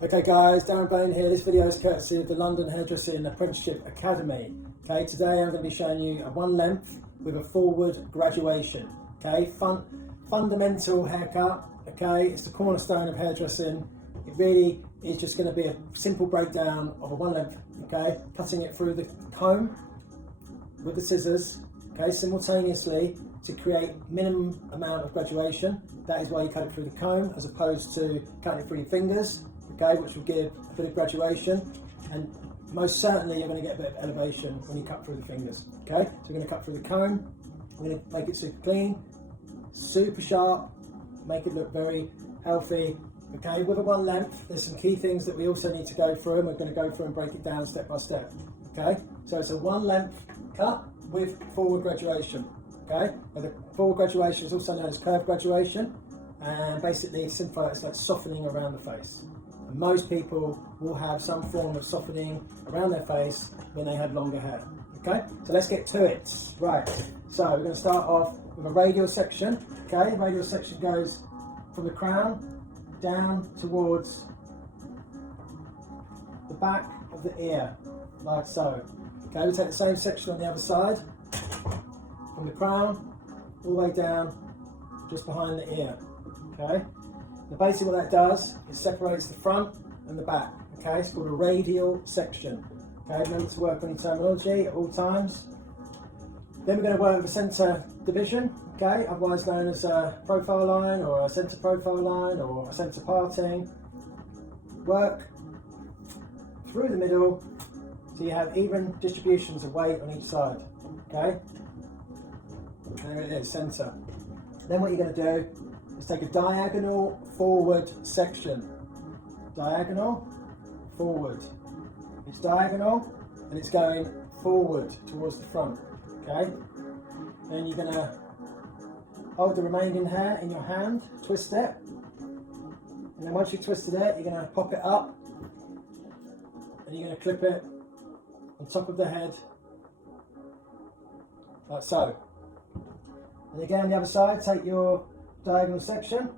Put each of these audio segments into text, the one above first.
Okay guys, Darren Bain here. This video is courtesy of the London Hairdressing Apprenticeship Academy. Okay, today I'm going to be showing you a one length with a forward graduation. Okay, fundamental haircut. Okay, it's the cornerstone of hairdressing. It really is just going to be a simple breakdown of a one length. Okay, cutting it through the comb with the scissors. Okay, simultaneously to create minimum amount of graduation. That is why you cut it through the comb as opposed to cutting it through your fingers. Okay, which will give a bit of graduation, and most certainly you're going to get a bit of elevation when you cut through the fingers. Okay, so we're going to cut through the comb. We're going to make it super clean, super sharp, make it look very healthy. Okay, with a one length, there's some key things that we also need to go through, and we're going to go through and break it down step by step. Okay, so it's a one length cut with forward graduation. Okay, but the forward graduation is also known as curve graduation, and basically simplify it's like softening around the face. And most people will have some form of softening around their face when they have longer hair. Okay, so let's get to it. Right, so we're going to start off with a radial section. Okay, radial section goes from the crown down towards the back of the ear, like so. Okay, we take the same section on the other side, from the crown all the way down just behind the ear. Okay. Now basically what that does is separates the front and the back. Okay, it's called a radial section. Okay, remember to work on your terminology at all times. Then we're going to work with a centre division. Okay, otherwise known as a profile line or a centre profile line or a centre parting. Work through the middle so you have even distributions of weight on each side. Okay, there it is, centre. Then what you're going to do is take a diagonal forward section. Diagonal forward. It's diagonal and it's going forward towards the front. Okay? Then you're going to hold the remaining hair in your hand, twist it, and then once you've twisted it, you're going to pop it up and you're going to clip it on top of the head, like so. And again, on the other side, take your diagonal section,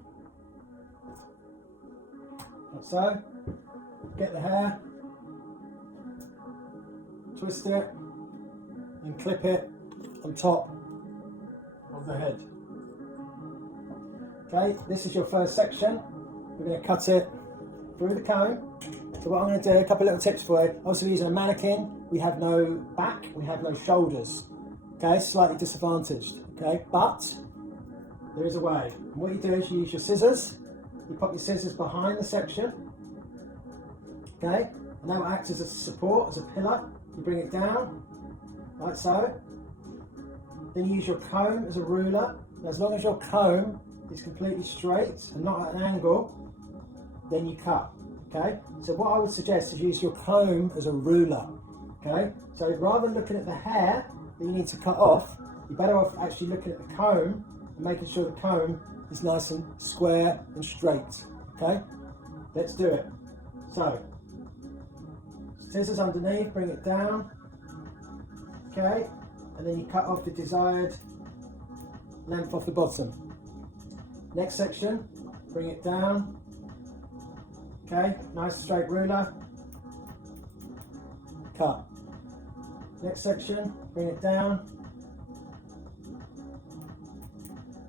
like so, get the hair, twist it, and clip it on top of the head. Okay, this is your first section. We're going to cut it through the comb. So what I'm going to do, a couple of little tips for you. Also, using a mannequin, we have no back, we have no shoulders. Okay, slightly disadvantaged. Okay, but there is a way. And what you do is you use your scissors. You pop your scissors behind the section. Okay, and that will act as a support, as a pillar. You bring it down, like so. Then you use your comb as a ruler. And as long as your comb is completely straight and not at an angle, then you cut. Okay, so what I would suggest is use your comb as a ruler. Okay, so rather than looking at the hair that you need to cut off, you're better off actually looking at the comb and making sure the comb is nice and square and straight. Okay, let's do it. So, scissors underneath, bring it down. Okay, and then you cut off the desired length off the bottom. Next section, bring it down. Okay, nice straight ruler. Cut. Next section, bring it down.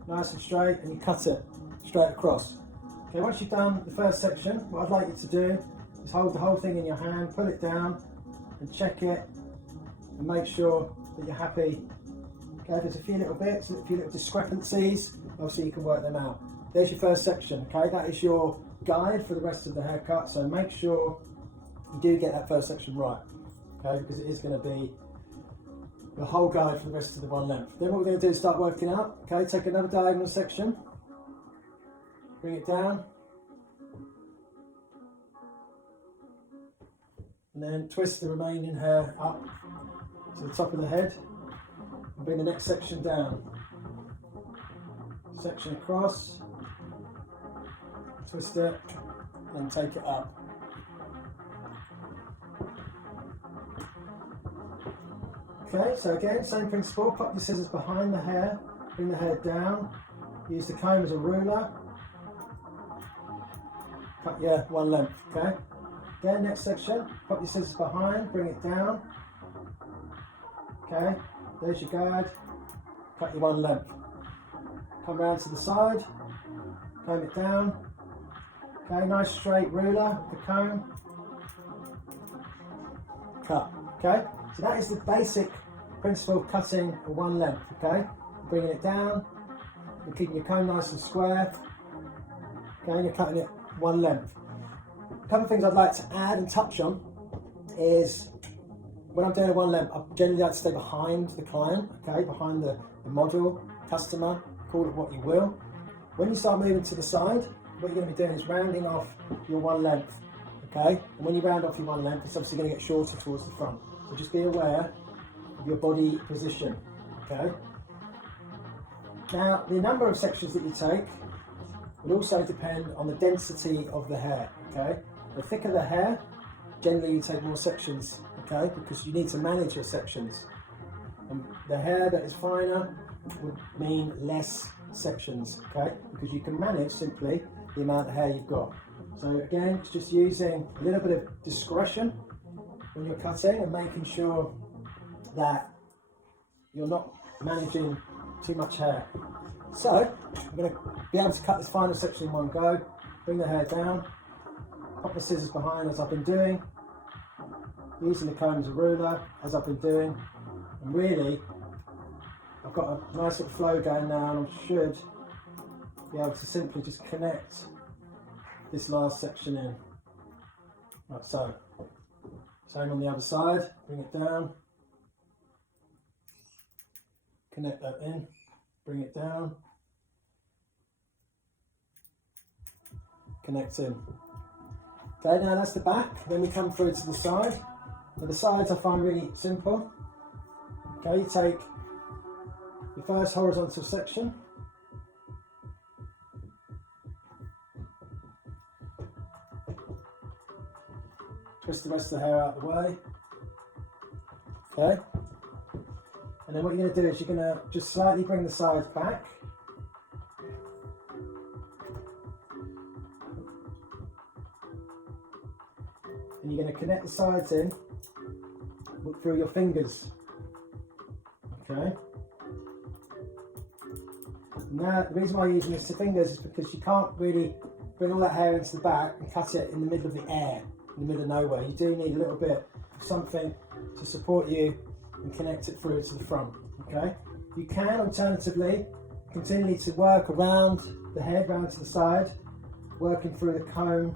Nice and straight, and you cut it straight across. Okay, once you've done the first section, what I'd like you to do is hold the whole thing in your hand, pull it down, and check it, and make sure that you're happy. Okay, if there's a few little bits, a few little discrepancies, obviously you can work them out. There's your first section. Okay, that is your guide for the rest of the haircut, so make sure you do get that first section right. Okay, because it is going to be the whole guide for the rest of the one length. Then what we're going to do is start working out. Okay, take another diagonal section, bring it down, and then twist the remaining hair up to the top of the head, and bring the next section down. Section across, twist it, and take it up. Okay, so again, same principle, pop your scissors behind the hair, bring the hair down, use the comb as a ruler, cut your one length, okay? Again, next section, pop your scissors behind, bring it down. Okay, there's your guide, cut your one length. Come round to the side, comb it down. Okay, nice straight ruler, the comb. Cut, okay? So that is the basic principle of cutting a one length, okay? Bringing it down, you're keeping your comb nice and square. Okay, and you're cutting it one length. A couple of things I'd like to add and touch on is when I'm doing a one length, I generally like to stay behind the client, okay, behind the model, customer, call it what you will. When you start moving to the side, what you're going to be doing is rounding off your one length, okay? And when you round off your one length, it's obviously going to get shorter towards the front. So just be aware of your body position, okay? Now, the number of sections that you take will also depend on the density of the hair, okay? The thicker the hair, generally you take more sections, okay? Because you need to manage your sections. And the hair that is finer would mean less sections, okay? Because you can manage simply the amount of hair you've got. So again, it's just using a little bit of discretion when you're cutting and making sure that you're not managing too much hair. So I'm going to be able to cut this final section in one go, bring the hair down, pop the scissors behind as I've been doing, using the comb as a ruler as I've been doing, and really I've got a nice little flow going now, and I should be able to simply just connect this last section in, like so. Same on the other side, bring it down, connect that in, bring it down, connect in. Okay, now that's the back, then we come through to the side. Now the sides I find really simple. Okay, you take your first horizontal section, twist the rest of the hair out of the way, okay, and then what you're going to do is you're going to just slightly bring the sides back, and you're going to connect the sides in through your fingers, okay. Now the reason why I'm using this fingers is because you can't really bring all that hair into the back and cut it in the middle of the air, in the middle of nowhere. You do need a little bit of something to support you and connect it through to the front, okay? You can alternatively continually to work around the head, round to the side, working through the comb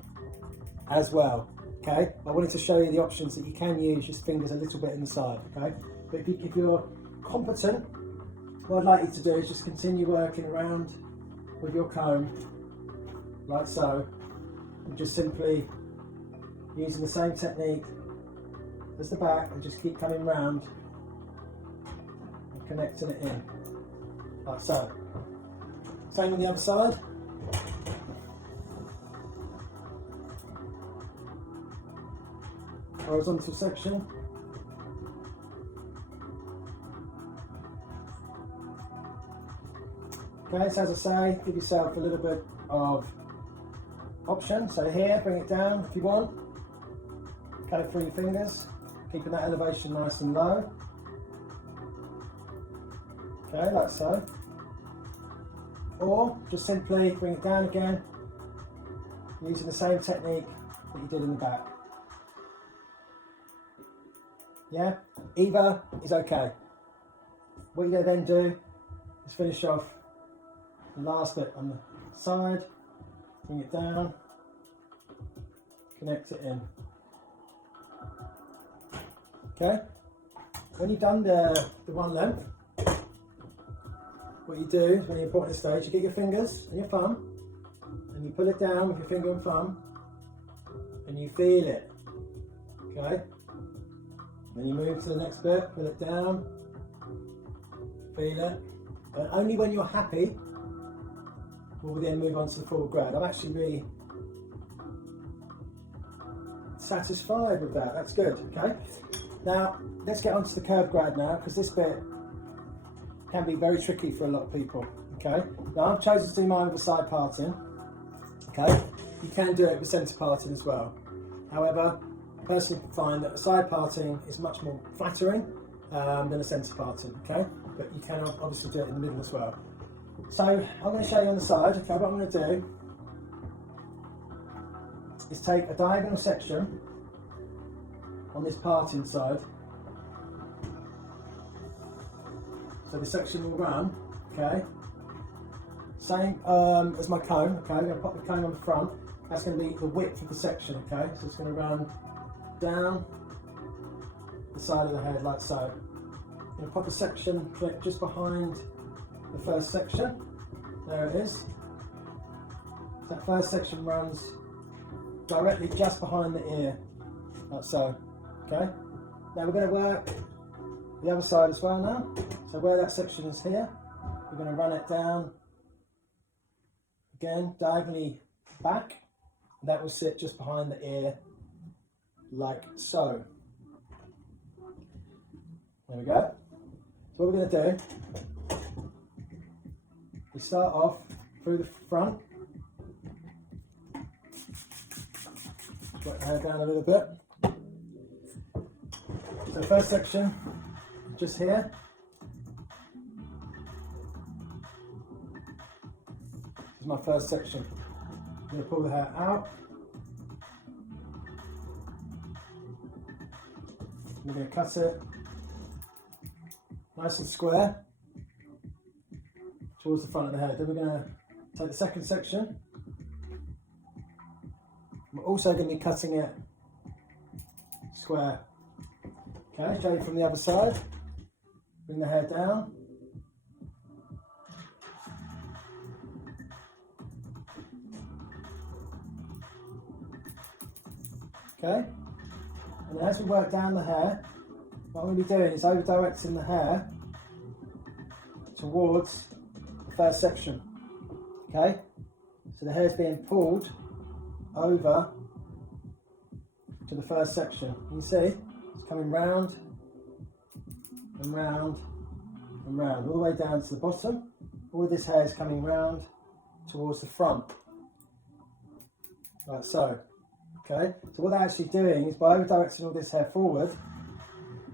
as well, okay? I wanted to show you the options that you can use your fingers a little bit inside, okay? But if you're competent, what I'd like you to do is just continue working around with your comb, like so, and just simply using the same technique as the back, and just keep coming round and connecting it in, like so. Same on the other side. Horizontal section. Okay, so as I say, give yourself a little bit of option. So here, bring it down if you want. Cut it through your fingers, keeping that elevation nice and low. Okay, like so. Or just simply bring it down again, using the same technique that you did in the back. Yeah, either is okay. What you're going to then do is finish off the last bit on the side, bring it down, connect it in. Okay, when you've done the one length, what you do is when you're important at this stage, you get your fingers and your thumb, and you pull it down with your finger and thumb, and you feel it. Okay, then you move to the next bit, pull it down, feel it, and only when you're happy will we then move on to the full grad. I'm actually really satisfied with that. That's good. Okay. Now let's get on to the curved grad now, because this bit can be very tricky for a lot of people. Okay. Now I've chosen to do mine with a side parting. Okay. You can do it with centre parting as well. However, I personally find that a side parting is much more flattering than a centre parting, okay? But you can obviously do it in the middle as well. So I'm going to show you on the side, okay? What I'm going to do is take a diagonal section on this parting side. So the section will run, okay? Same as my comb, okay? I'm going to pop the comb on the front. That's going to be the width of the section, okay? So it's going to run down the side of the head like so. I'm going to pop a section clip just behind the first section. There it is. That first section runs directly just behind the ear, like so, okay? Now we're going to work the other side as well now. So where that section is here, we're going to run it down, again, diagonally back. That will sit just behind the ear, like so. There we go. So what we're going to do is start off through the front. Drop the hair down a little bit. So first section, just here. This is my first section. I'm going to pull the hair out. We're going to cut it nice and square towards the front of the head. Then we're going to take the second section. We're also going to be cutting it square. Okay, show you from the other side. Bring the hair down. Okay, and as we work down the hair, what I'm going to be doing is over directing the hair towards the first section. Okay, so the hair is being pulled over to the first section. You see, it's coming round and round and round, all the way down to the bottom. All of this hair is coming round towards the front, like so. Okay, so what they're actually doing is by over directing all this hair forward,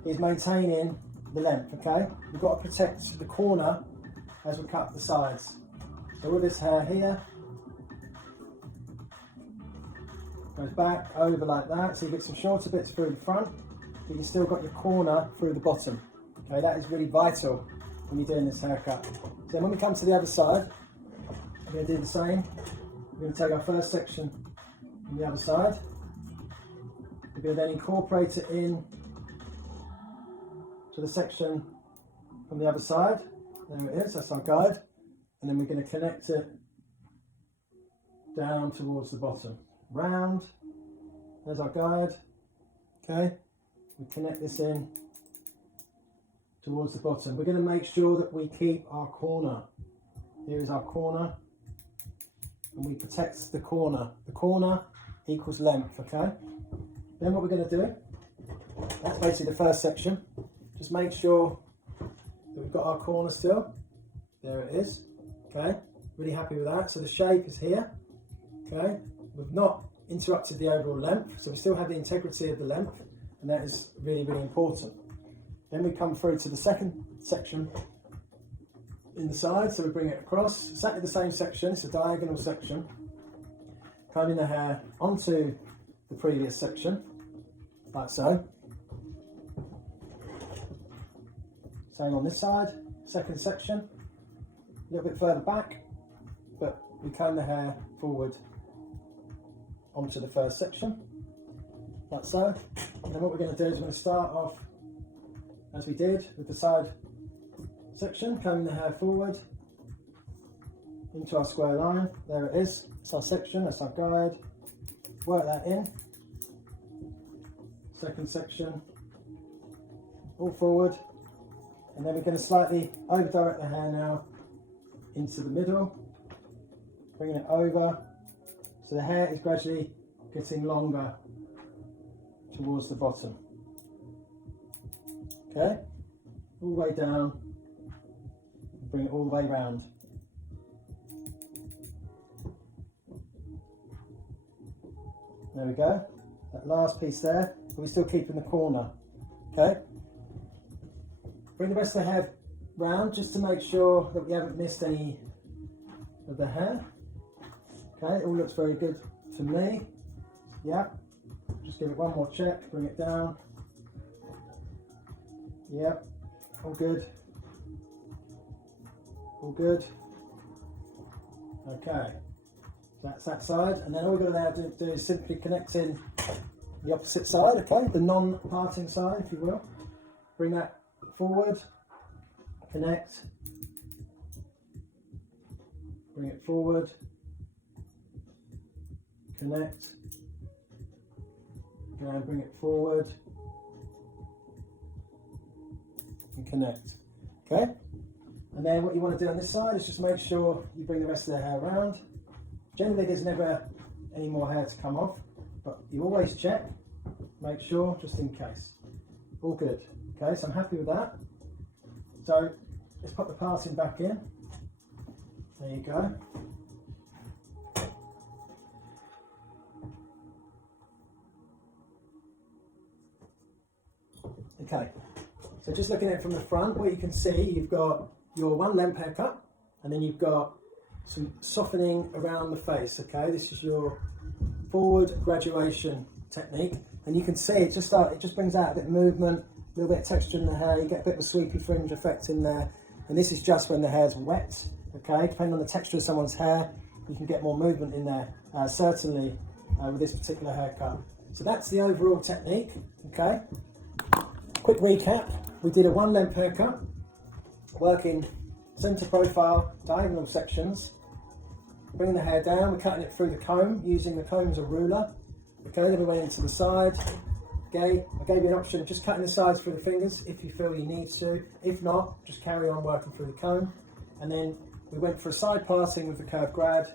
is maintaining the length, okay? We've got to protect the corner as we cut the sides. So all this hair here goes back over like that, so you get some shorter bits through the front, but you've still got your corner through the bottom. Okay, that is really vital when you're doing this haircut. So then when we come to the other side, we're going to do the same. We're going to take our first section on the other side. We're going to then incorporate it in to the section from the other side. There it is, that's our guide. And then we're going to connect it down towards the bottom. Round, there's our guide. Okay, we connect this in towards the bottom. We're going to make sure that we keep our corner. Here is our corner. And we protect the corner. The corner equals length, okay? Then what we're going to do, that's basically the first section. Just make sure that we've got our corner still. There it is, okay? Really happy with that. So the shape is here, okay? We've not interrupted the overall length, so we still have the integrity of the length, and that is really, really important. Then we come through to the second section in the side, so we bring it across, exactly the same section, it's a diagonal section, combing the hair onto the previous section, like so. Same on this side, second section, a little bit further back, but we comb the hair forward onto the first section, like so. And then what we're going to do is we're going to start off as we did with the side section, combing the hair forward into our square line. There it is, it's our section, that's our guide. Work that in. Second section, all forward. And then we're going to slightly over direct the hair now into the middle, bringing it over. So the hair is gradually getting longer towards the bottom. Okay, all the way down, bring it all the way round. There we go. That last piece there, but we're still keeping the corner. Okay. Bring the rest of the hair round just to make sure that we haven't missed any of the hair. Okay, it all looks very good to me. Yeah. Just give it one more check, bring it down. Yep, all good. All good. Okay, that's that side, and then all we're going to now do is simply connect in the opposite side, okay, the non-parting side, if you will. Bring that forward, connect, bring it forward, connect, and bring it forward, and connect, okay? And then what you want to do on this side is just make sure you bring the rest of the hair around. Generally there's never any more hair to come off, but you always check, make sure, just in case. All good, okay, so I'm happy with that. So let's put the parting back in. There you go. Okay, so just looking at it from the front, what you can see, you've got your one length haircut, and then you've got some softening around the face, okay? This is your forward graduation technique, and you can see it just brings out a bit of movement, a little bit of texture in the hair, you get a bit of a sweepy fringe effect in there, and this is just when the hair's wet, okay? Depending on the texture of someone's hair, you can get more movement in there, certainly with this particular haircut. So that's the overall technique, okay? Quick recap, we did a one length haircut, working center profile, diagonal sections, bringing the hair down, we're cutting it through the comb, using the comb as a ruler, okay, then we went into the side, okay, I gave you an option of just cutting the sides through the fingers if you feel you need to, if not, just carry on working through the comb, and then we went for a side parting with the curved grad,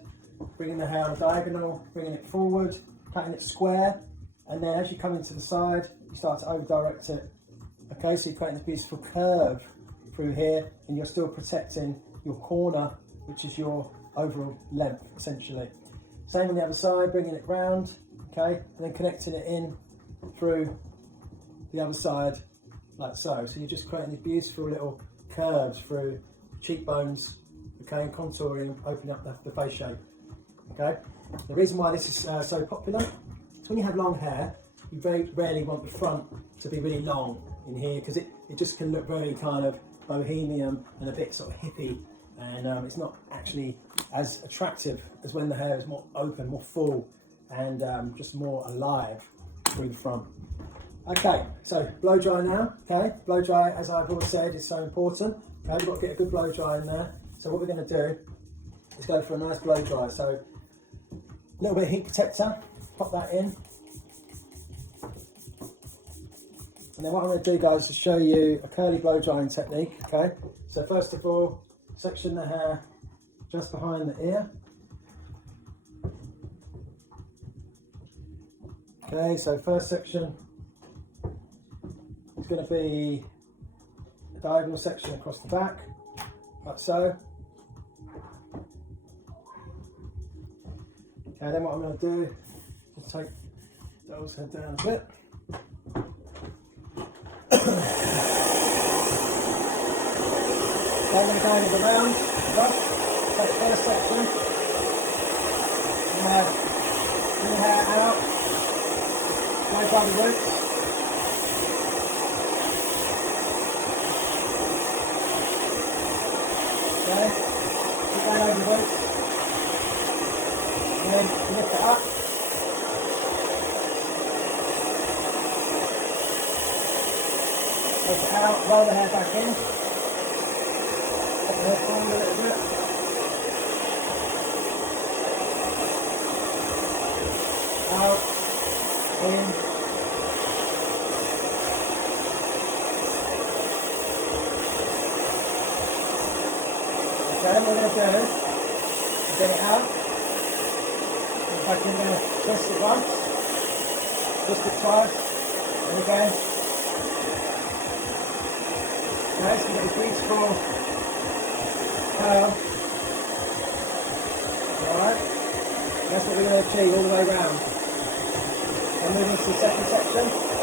bringing the hair on a diagonal, bringing it forward, cutting it square, and then as you come into the side, you start to over direct it. Okay, so you're creating this beautiful curve through here, and you're still protecting your corner, which is your overall length, essentially. Same on the other side, bringing it round, okay, and then connecting it in through the other side, like so. So you're just creating these beautiful little curves through cheekbones, okay, and contouring, opening up the face shape, okay. The reason why this is so popular is when you have long hair, you very rarely want the front to be really long in here, because it just can look very kind of bohemian and a bit sort of hippie, and it's not actually as attractive as when the hair is more open, more full, and just more alive through the front. Okay, so blow dry now, okay? Blow dry, as I've always said, is so important. Okay, we've got to get a good blow dry in there. So what we're going to do is go for a nice blow dry. So a little bit of heat protector, pop that in. And then what I'm going to do, guys, is show you a curly blow drying technique, okay? So first of all, section the hair just behind the ear. Okay, so first section is going to be a diagonal section across the back, like so. Okay, then what I'm going to do is take those head down a bit. I'm going to go into the round, take the first section, now pull the hair out, go by the roots, okay, keep going over the roots, and then lift it up, take it out, roll the hair back in. Put the hair forward a little bit. Out, in. Okay, what we're going to do is get it out. If I can twist it once, twist it twice, and again. Okay, so we've got a beautiful curl. Alright, that's what we're going to achieve all the way around. I'm moving to the second section.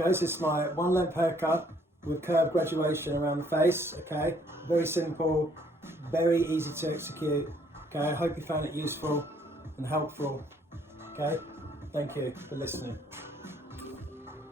Okay, so this is my one length haircut with curved graduation around the face. Okay, very simple, very easy to execute. Okay, I hope you found it useful and helpful. Okay, thank you for listening.